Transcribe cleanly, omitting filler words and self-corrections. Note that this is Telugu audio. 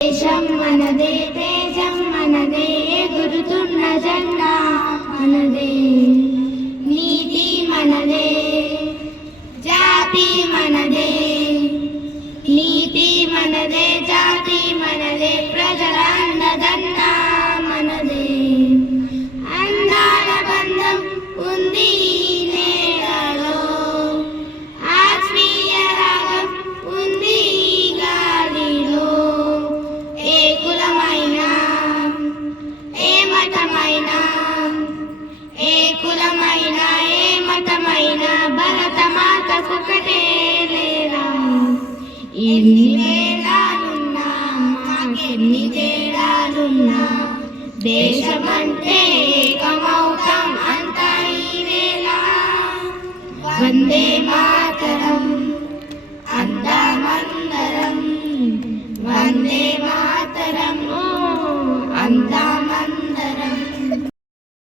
దేశం మనదే దేశం మనదే ఎగురుతున్న జెండా మనదే నీతి మనదే జాతి మనదే నీతి మనదే జాతి మనదే ప్రజల అండదండ మనదే అందాల బంధం ఉంది నేలలో ఆత్మీయ రాగం ఉంది గాలిలో ఏ కులమైన ఏ మతమైన ఏ కులమైన ఏ మతమైన భరత మాతకు ఒకటే లేరా ఎన్ని వేళాలున్నా మాకెన్ని తేడాలున్నా దేశమంటే ఏకమౌతాం అంతా ఈ వేళ వందే మాతరం అందామందరం వందే మాతరం అందా